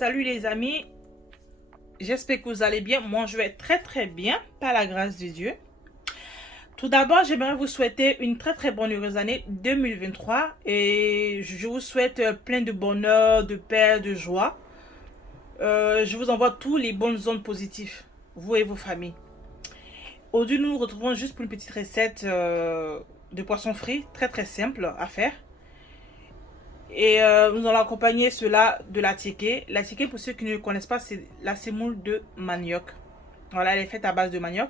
Salut les amis, j'espère que vous allez bien. Moi je vais très bien par la grâce de Dieu. Tout d'abord, j'aimerais vous souhaiter une très bonne heureuse année 2023 et je vous souhaite plein de bonheur, de paix, de joie. Je vous envoie tous les bonnes ondes positives, vous et vos familles. Aujourd'hui, nous nous retrouvons juste pour une petite recette de poisson frit, très simple à faire. Et nous allons accompagner cela de la tické. La tické, pour ceux qui ne le connaissent pas, c'est la semoule de manioc. Voilà, elle est faite à base de manioc.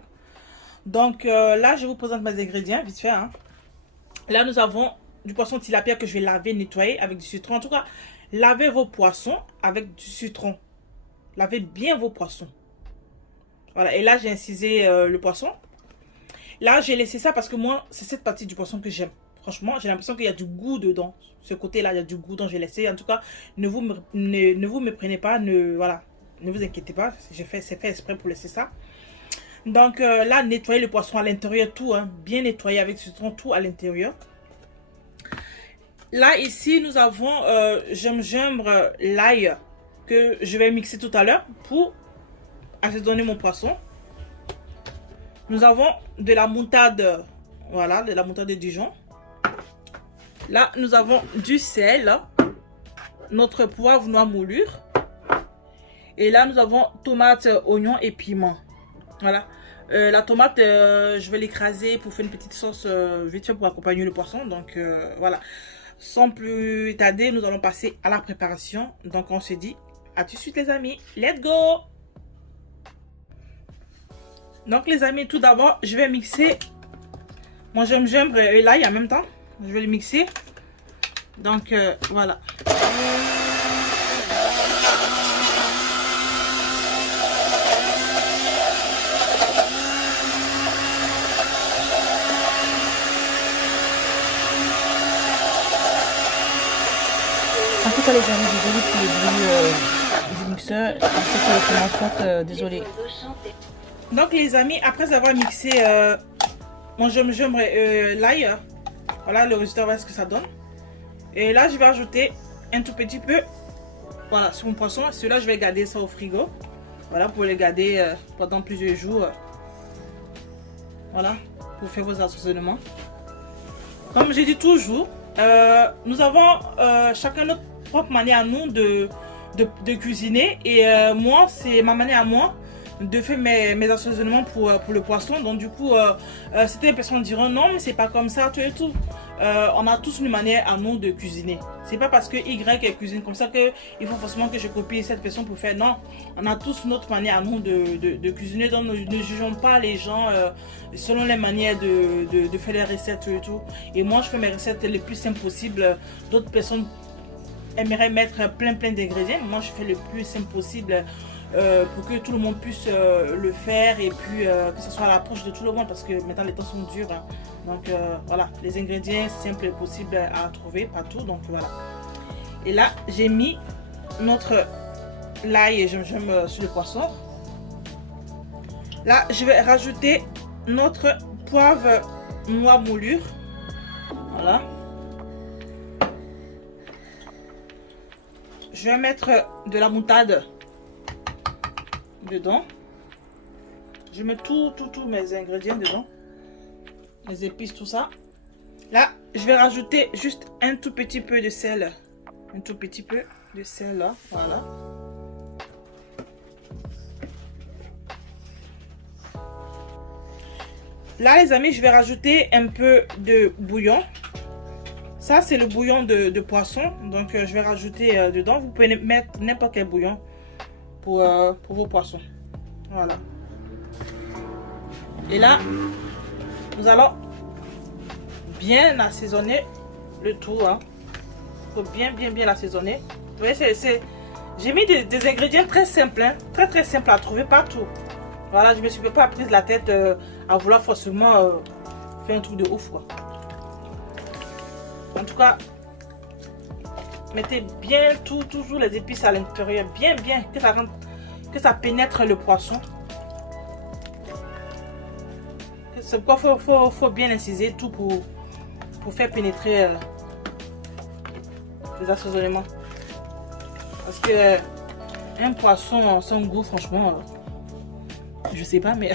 Donc là, je vous présente mes ingrédients, vite fait. Hein. Là, nous avons du poisson tilapia que je vais laver, nettoyer avec du citron. En tout cas, lavez vos poissons avec du citron. Lavez bien vos poissons. Voilà, et là, j'ai incisé le poisson. Là, j'ai laissé ça parce que moi, c'est cette partie du poisson que j'aime. Franchement, j'ai l'impression qu'il y a du goût dedans. Ce côté-là, il y a du goût, donc j'ai laissé. En tout cas, ne vous me prenez pas, voilà, ne vous inquiétez pas. C'est fait exprès pour laisser ça. Donc là, nettoyer le poisson à l'intérieur, tout, hein, bien nettoyer avec du citron, tout à l'intérieur. Là, ici, nous avons gingembre, l'ail que je vais mixer tout à l'heure pour assaisonner mon poisson. Nous avons de la moutarde, voilà, de la moutarde de Dijon. Là, nous avons du sel, notre poivre noir moulure. Et là, nous avons tomate, oignon et piment. Voilà. La tomate, je vais l'écraser pour faire une petite sauce vite fait pour accompagner le poisson. Donc, voilà. Sans plus tarder, nous allons passer à la préparation. Donc, on se dit à tout de suite, les amis. Let's go! Donc, les amis, tout d'abord, je vais mixer mon gingembre et l'ail en même temps. Je vais le mixer. Donc, voilà. En tout cas, les amis, désolé pour le bruit du mixeur. Je sais que c'est ma faute, désolé. Donc, les amis, après avoir mixé mon gingembre et l'ail, voilà le résultat, voilà ce que ça donne. Et là, je vais ajouter un tout petit peu, voilà, sur mon poisson. Celui-là, je vais garder ça au frigo. Voilà, pour le garder pendant plusieurs jours. Voilà, pour faire vos assaisonnements. Comme je dis toujours, nous avons chacun notre propre manière à nous de cuisiner. Et moi, c'est ma manière à moi de faire mes assaisonnements pour le poisson. Donc du coup, certaines personnes diront non, mais c'est pas comme ça, tout et tout. On a tous une manière à nous de cuisiner. C'est pas parce que Y cuisine comme ça que il faut forcément que je copie cette personne pour faire. Non, on a tous notre manière à nous de cuisiner. Donc ne jugeons pas les gens selon les manières de faire les recettes et tout. Et moi, je fais mes recettes les plus simples possibles. D'autres personnes aimeraient mettre plein d'ingrédients. Moi, je fais le plus simple possible. Pour que tout le monde puisse le faire et puis que ce soit à l'approche de tout le monde parce que maintenant les temps sont durs. Hein. Donc voilà, les ingrédients simples possibles à trouver partout. Donc voilà. Et là, j'ai mis notre l'ail et gingembre sur le poisson. Là, je vais rajouter notre poivre noir moulure. Voilà. Je vais mettre de la moutarde dedans. Je mets tous mes ingrédients dedans, les épices, tout ça. Là, je vais rajouter juste un tout petit peu de sel, un tout petit peu de sel là, voilà. Là, les amis, je vais rajouter un peu de bouillon. Ça, c'est le bouillon de poisson, donc je vais rajouter dedans. Vous pouvez mettre n'importe quel bouillon pour vos poissons. Voilà. Et là, nous allons bien assaisonner le tout. Hein. Il faut bien l'assaisonner. Vous voyez, j'ai mis des ingrédients très simples. Hein. Très simples à trouver partout. Voilà, je me suis pas prise la tête à vouloir forcément faire un truc de ouf. Quoi. En tout cas, mettez bien toujours les épices à l'intérieur, bien que ça pénètre le poisson. C'est pourquoi faut bien inciser tout pour faire pénétrer les assaisonnements. Parce que Un poisson sans goût, franchement, je sais pas, mais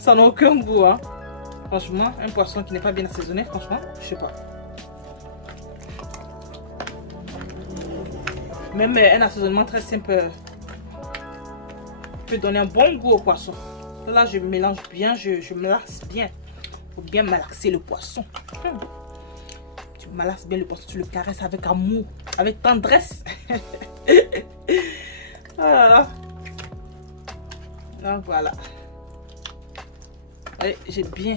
ça n'a aucun goût, hein. Franchement, un poisson qui n'est pas bien assaisonné, franchement, je sais pas. Même un assaisonnement très simple peut donner un bon goût au poisson. Là, je mélange bien, je malaxe bien. Il faut bien malaxer le poisson. Tu malaxes bien le poisson, tu le caresses avec amour, avec tendresse. Voilà. Donc voilà. Allez, j'ai bien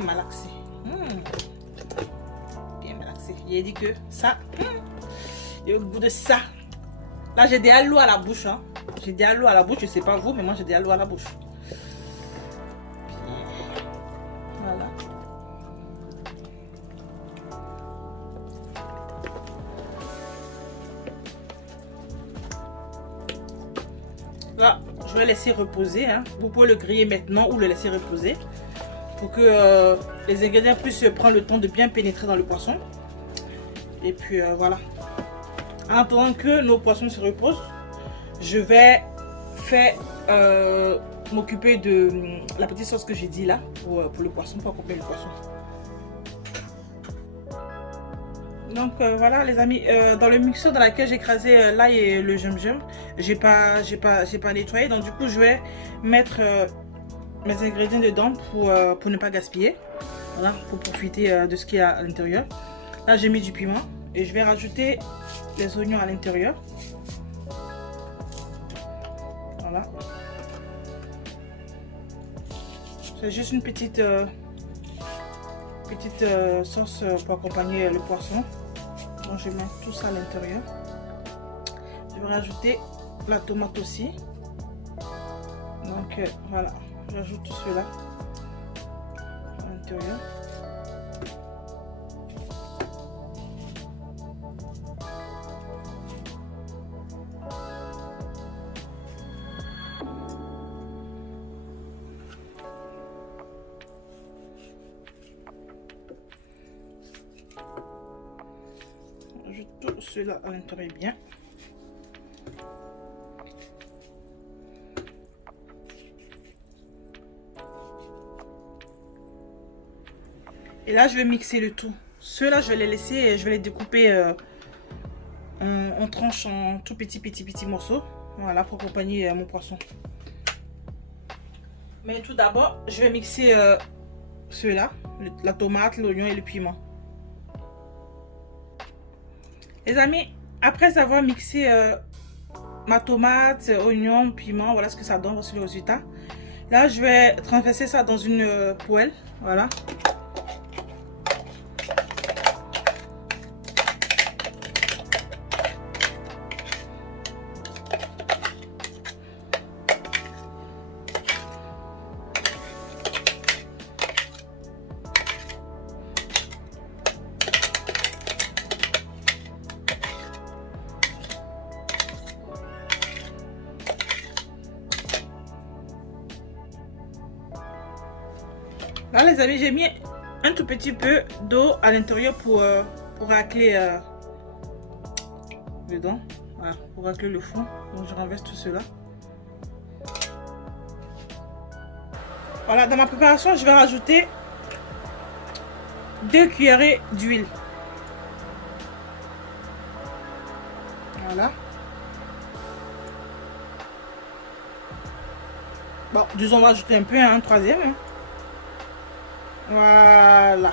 malaxé. Bien malaxé. J'ai dit que ça, il y a le goût de ça. Là, j'ai déjà l'eau à la bouche. Hein. J'ai déjà l'eau à la bouche. Je sais pas vous, mais moi, j'ai déjà l'eau à la bouche. Voilà. Là, je vais laisser reposer. Hein. Vous pouvez le griller maintenant ou le laisser reposer pour que les ingrédients puissent prendre le temps de bien pénétrer dans le poisson. Et puis voilà. En attendant que nos poissons se reposent, je vais faire m'occuper de la petite sauce que j'ai dit là pour le poisson, pour accompagner le poisson. Donc voilà les amis, dans le mixeur dans lequel j'ai écrasé l'ail et le gingembre, j'ai pas nettoyé, donc du coup je vais mettre mes ingrédients dedans pour ne pas gaspiller, voilà, pour profiter de ce qu'il y a à l'intérieur. Là j'ai mis du piment et je vais rajouter les oignons à l'intérieur. Voilà. C'est juste une petite sauce pour accompagner le poisson. Donc je mets tout ça à l'intérieur. Je vais rajouter la tomate aussi. Donc voilà, j'ajoute tout cela à l'intérieur. Tout cela à l'intérieur bien. Et là je vais mixer le tout. Ceux-là je vais les laisser et je vais les découper en tranches, en tout petits morceaux. Voilà, pour accompagner mon poisson. Mais tout d'abord je vais mixer ceux-là, la tomate, l'oignon et le piment. Les amis, après avoir mixé ma tomate, oignon, piment, voilà ce que ça donne, voici le résultat. Là, je vais renverser ça dans une poêle, voilà. Là les amis, j'ai mis un tout petit peu d'eau à l'intérieur pour racler dedans, voilà, pour racler le fond. Donc je renverse tout cela. Voilà, dans ma préparation je vais rajouter 2 cuillerées d'huile. Voilà. Bon, disons on va ajouter un peu, un troisième. Hein. Voilà.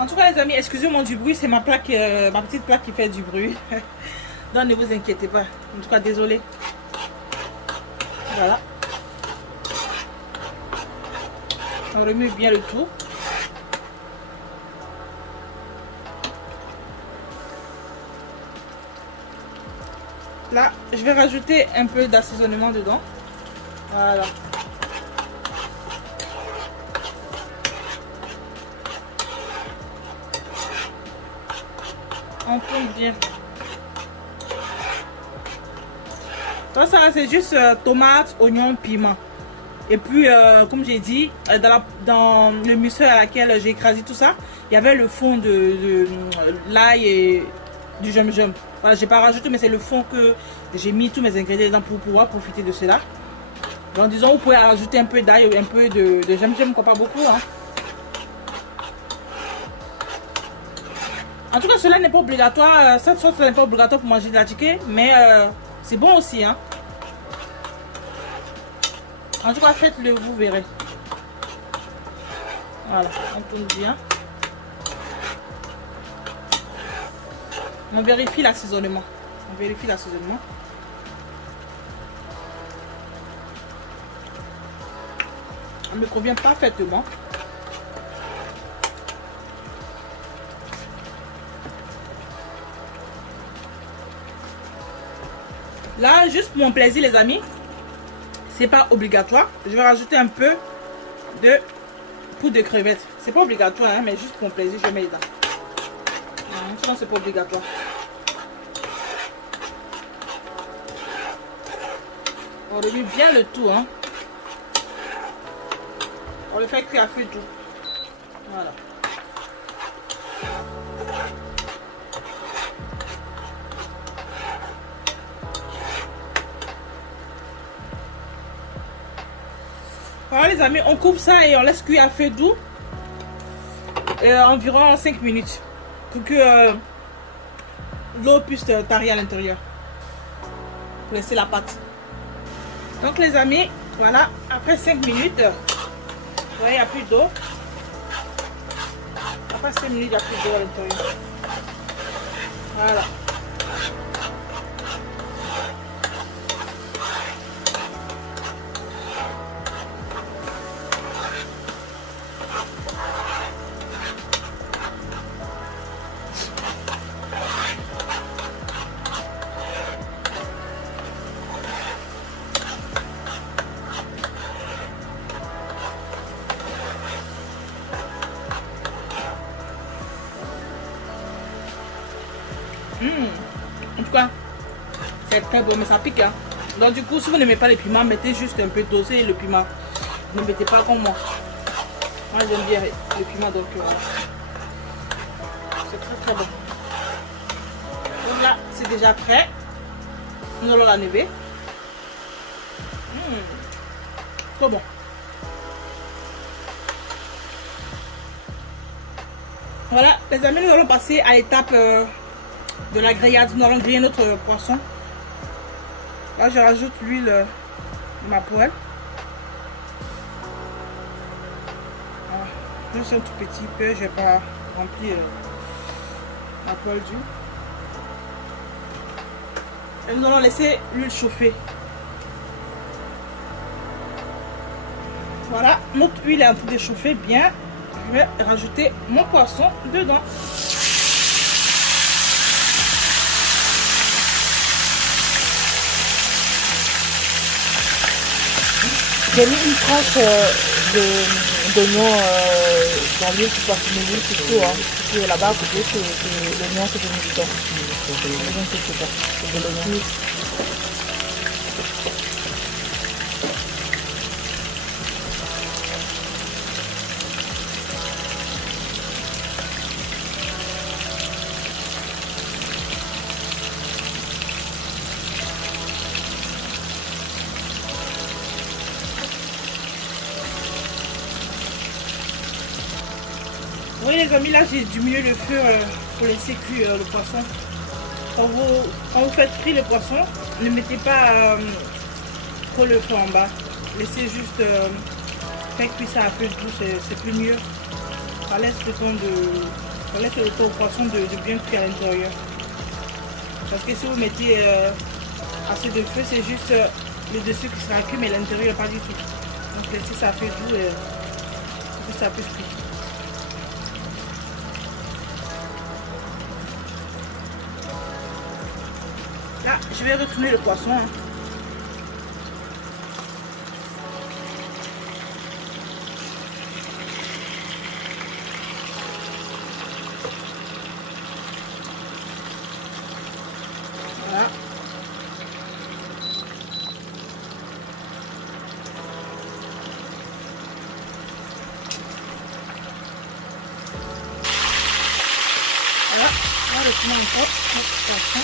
En tout cas les amis, excusez-moi du bruit, c'est ma plaque, ma petite plaque qui fait du bruit. Donc ne vous inquiétez pas. En tout cas désolé. Voilà. On remue bien le tout. Là, je vais rajouter un peu d'assaisonnement dedans. Voilà. On tourne bien. Donc ça, c'est juste tomates, oignons, piment. Et puis, comme j'ai dit, dans le mixeur à laquelle j'ai écrasé tout ça, il y avait le fond de l'ail et du gingembre. Voilà, j'ai pas rajouté, mais c'est le fond que j'ai mis tous mes ingrédients dedans pour pouvoir profiter de cela. Donc, disons, vous pouvez rajouter un peu d'ail ou un peu de gingembre, quoi, pas beaucoup. Hein. En tout cas, cela n'est pas obligatoire. Cette sauce n'est pas obligatoire pour manger de la chicken, mais c'est bon aussi. Hein. En tout cas, faites-le, vous verrez. Voilà, on tourne bien. On vérifie l'assaisonnement. On vérifie l'assaisonnement. Ça me convient parfaitement. Là, juste pour mon plaisir, les amis, c'est pas obligatoire. Je vais rajouter un peu de poudre de crevettes. C'est pas obligatoire, hein, mais juste pour mon plaisir, je mets dedans. Non, c'est pas obligatoire. On remue bien le tout, hein. On le fait cuire à feu tout. Voilà. Voilà les amis, on coupe ça et on laisse cuire à feu doux environ 5 minutes pour que l'eau puisse tarir à l'intérieur pour laisser la pâte. Donc les amis, voilà, après 5 minutes, vous voyez, il n'y a plus d'eau. Après 5 minutes, il n'y a plus d'eau à l'intérieur. Voilà. En tout cas, c'est très bon, mais ça pique. Hein. Donc du coup, si vous n'aimez pas les piments, mettez juste un peu dosé le piment. Ne mettez pas comme moi. Moi, j'aime bien le piment, donc c'est très très bon. Donc là, c'est déjà prêt. Nous allons la lever. Trop bon. Voilà, les amis, nous allons passer à l'étape de la grillade. Nous allons griller notre poisson. Là, je rajoute l'huile de ma poêle. Voilà. Juste un tout petit peu, je ne vais pas remplir la poêle d'huile. Et nous allons laisser l'huile chauffer. Voilà, notre huile est en train de chauffer bien. Je vais rajouter mon poisson dedans. J'ai mis une tranche d'oignon dans l'huile pour poissonner l'huile, c'est tout. Hein. Surtout là-bas, à côté, c'est l'oignon que j'ai mis dedans. C'est de l'oignon. Oui les amis, là j'ai diminué le feu pour laisser cuire le poisson. Quand vous faites frire le poisson, ne mettez pas trop le feu en bas. Laissez juste faire cuire ça à feu doux, c'est plus mieux. Ça laisse le temps au poisson de bien cuire à l'intérieur. Parce que si vous mettez assez de feu, c'est juste le dessus qui sera cuit mais l'intérieur pas du tout. Donc laissez ça à feu doux et pour que ça puisse cuire. Là, je vais retourner le poisson. Hein. Voilà. reprendre encore notre poisson.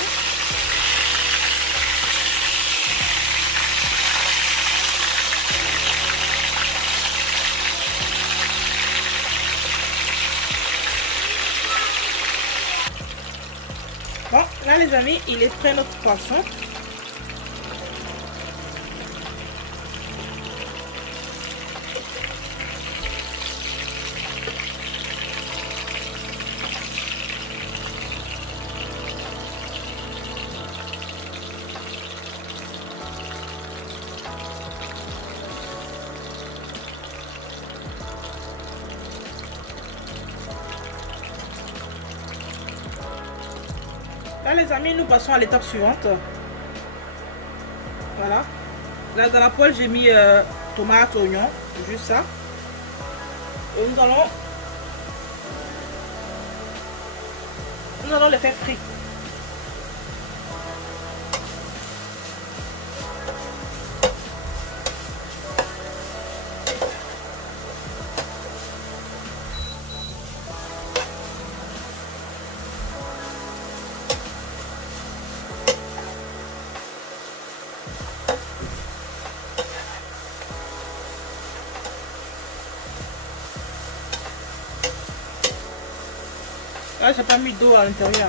Bon, là les amis, il est prêt notre poisson. Là les amis, nous passons à l'étape suivante. Voilà. Là dans la poêle j'ai mis tomate, oignon, juste ça. Et nous allons les faire frire. Là, j'ai pas mis d'eau à l'intérieur.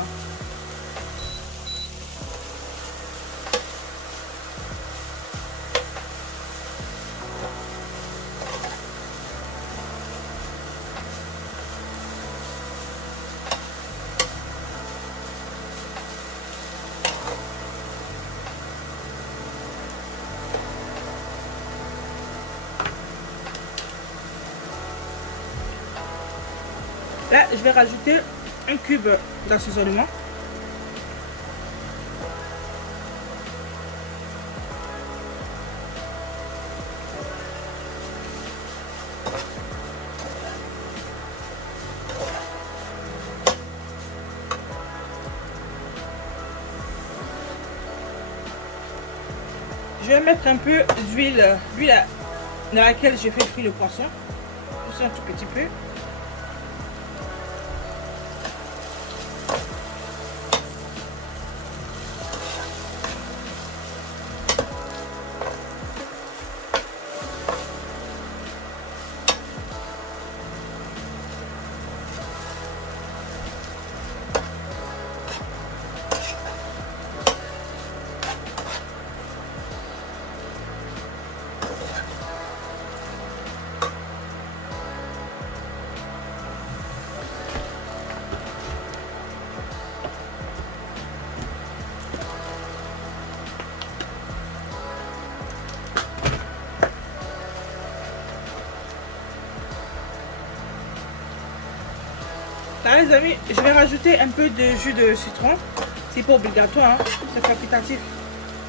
Là, je vais rajouter un cube d'assaisonnement. Je vais mettre un peu d'huile dans laquelle j'ai fait frire le poisson. Juste un tout petit peu. Là les amis, je vais rajouter un peu de jus de citron. C'est pas obligatoire, hein. C'est facultatif.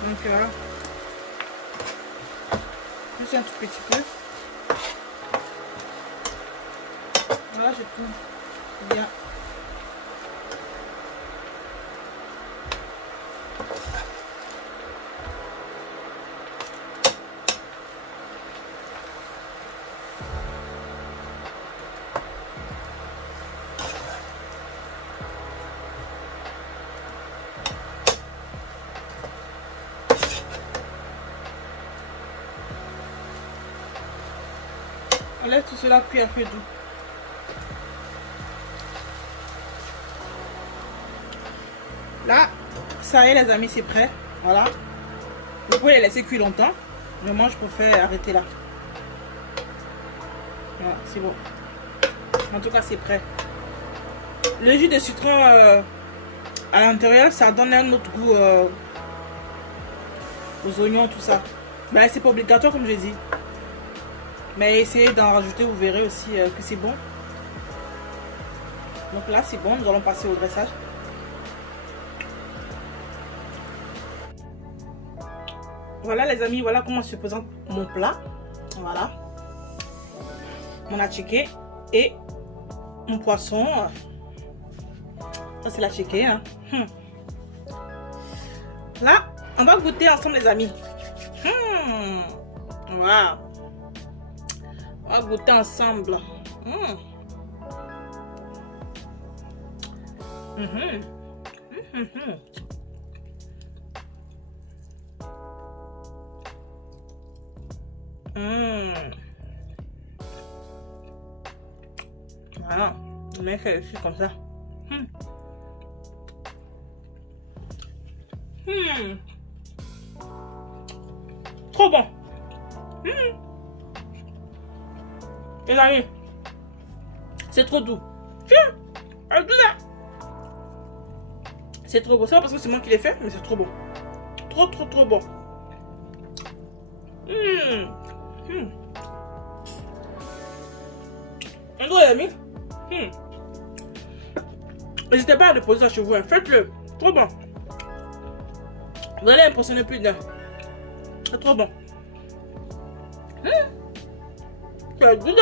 Donc voilà. Juste un tout petit peu. Voilà, je prends bien. On laisse tout cela cuire à feu doux. Là, ça y est les amis, c'est prêt. Voilà. Vous pouvez les laisser cuire longtemps. Mais moi, je préfère arrêter là. Voilà, c'est bon. En tout cas, c'est prêt. Le jus de citron à l'intérieur, ça donne un autre goût aux oignons, tout ça. Mais c'est pas obligatoire, comme je dis. Mais essayez d'en rajouter, vous verrez aussi que c'est bon. Donc là, c'est bon. Nous allons passer au dressage. Voilà les amis, voilà comment se présente mon plat. Voilà. Mon attiqué et mon poisson. Ça c'est l'attiqué. Hein. Là, on va goûter ensemble les amis. Voilà. On va goûter ensemble. Voilà, mais c'est comme ça. Trop bon. Les amis, c'est trop doux. C'est trop bon. C'est pas parce que c'est moi qui l'ai fait, mais c'est trop bon. Trop bon. Un gros, les amis. N'hésitez pas à déposer ça chez vous. Hein. Faites-le. Trop bon. Vous allez impressionner plus d'un. C'est trop bon. C'est doux.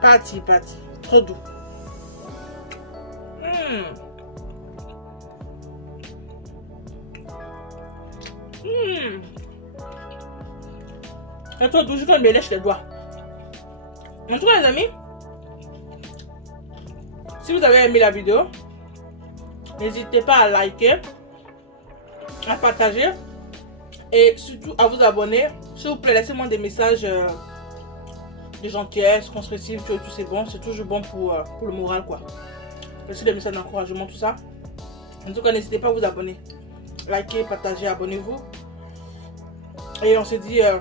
Parti. Trop doux. C'est trop doux. Je vais me lèche les doigts. En tout cas, les amis, si vous avez aimé la vidéo, n'hésitez pas à liker, à partager et surtout à vous abonner. S'il vous plaît, laissez-moi des messages de gentillesse, constructifs, tout c'est bon. C'est toujours bon pour le moral, quoi. Laissez des messages d'encouragement, tout ça. En tout cas, n'hésitez pas à vous abonner. Likez, partagez, abonnez-vous. Et on se dit à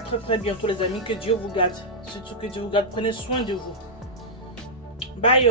très bientôt, les amis. Que Dieu vous garde. Surtout que Dieu vous garde. Prenez soin de vous. Bye.